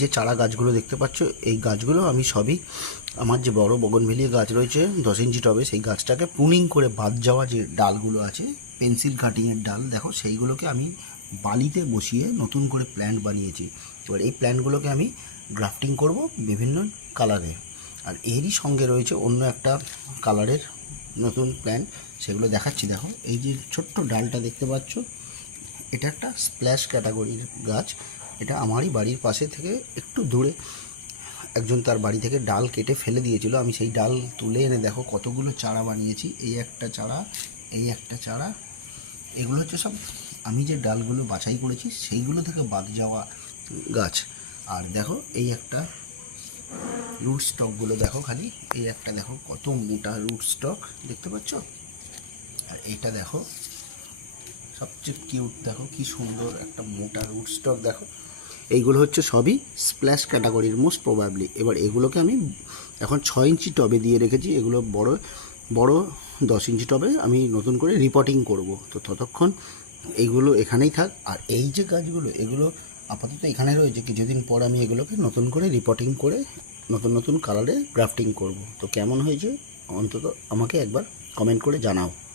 যে চারা গাছগুলো দেখতে পাচ্ছ, এই গাছগুলো আমি সবই আমার যে বড় বগনভেলিয়া গাছ রয়েছে 10 ইঞ্চি টবে, সেই গাছটাকে প্রুনিং করে বাদ যাওয়া যে ডালগুলো আছে, পেন্সিল কাটিংয়ের ডাল দেখো, সেইগুলোকে আমি বালিতে বসিয়ে নতুন করে প্ল্যান্ট বানিয়েছি। এবার এই প্ল্যান্টগুলোকে আমি গ্রাফটিং করব বিভিন্ন কালারে। আর এরই সঙ্গে রয়েছে অন্য একটা কালারের নতুন প্ল্যান্ট, সেগুলো দেখাচ্ছি। দেখো এই যে ছোট্ট ডালটা দেখতে পাচ্ছ, এটা একটা স্প্ল্যাশ ক্যাটাগরির গাছ। এটা আমারই বাড়ির পাশে থেকে একটু দূরে একজন তার বাড়ি থেকে ডাল কেটে ফেলে দিয়েছিল, আমি সেই ডাল তুলে এনে দেখো কতগুলো চারা বানিয়েছি। এই একটা চারা, এই একটা চারা, এগুলো হচ্ছে সব আমি যে ডালগুলো বাছাই করেছি সেইগুলো থেকে বাদ যাওয়া গাছ। আর দেখো এই একটা রুট স্টকগুলো দেখো, খালি এই একটা দেখো কত মোটা রুট স্টক দেখতে পাচ্ছ। আর এটা দেখো সবচেয়ে কিউট, দেখো কি সুন্দর একটা মোটা রুট স্টক দেখো। এইগুলো হচ্ছে সবই স্প্ল্যাশ ক্যাটাগরির মোস্ট প্রবাবলি। এবার এগুলোকে আমি এখন 6 ইঞ্চি টবে দিয়ে রেখেছি, এগুলো বড় বড় 10 ইঞ্চি টবে আমি নতুন করে রিপোর্টিং করব। তো ততক্ষণ এইগুলো এখানেই থাক। আর এই যে গাছগুলো, এগুলো আপাতত এখানে রয়েছে, কিছুদিন পর আমি এগুলোকে নতুন করে রিপোর্টিং করে নতুন নতুন কালারে গ্রাফটিং করব। তো কেমন হয়েছে অন্তত আমাকে একবার কমেন্ট করে জানাও।